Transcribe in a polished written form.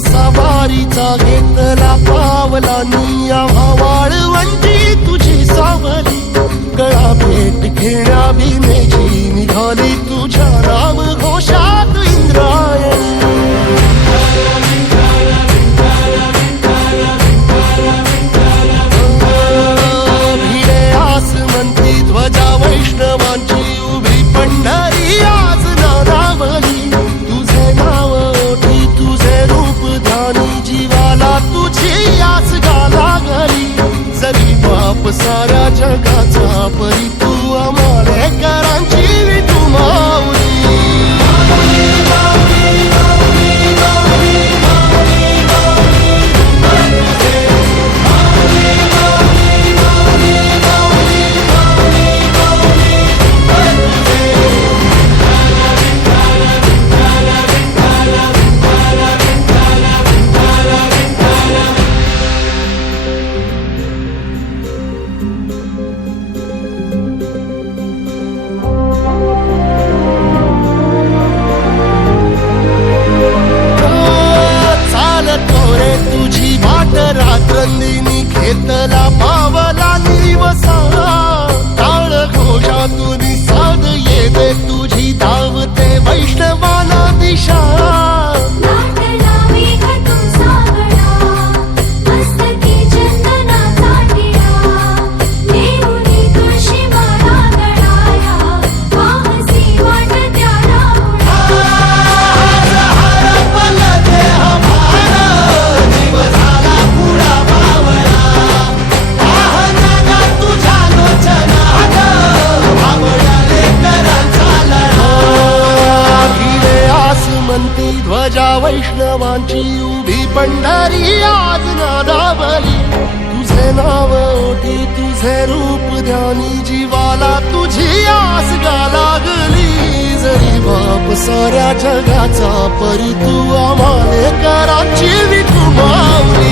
सवारीचा घेतला पावला निया वाळवंटी तुझी सावली गळा भेट घेण्या भीमेची निघाली तुझ्या राम घोषात इंद्रायणी भिडे आसमंती ध्वजा वैष्णवांची उभी पंढरी आज नारावली तुझे नाव ओठी तुझे रूप ध्यानी जीवाला तुझी आस गाला गली जरी बाप साऱ्या जगाचा परी तू आमालेकरांची विठू माऊली रात्रंदिनी घेतला पावला निवसा टाळ घोषातून साध येते तुझी धावते वैष्णवाला दिशा ध्वजा वैष्णवांची उभी पंढरी आज नादावली तुझे नाव ओठी तुझे रूप ध्यानी जीवाला तुझी आस गाला गली जरी बाप साऱ्या जगाचा परी तू आमालेकरांची विठू माऊली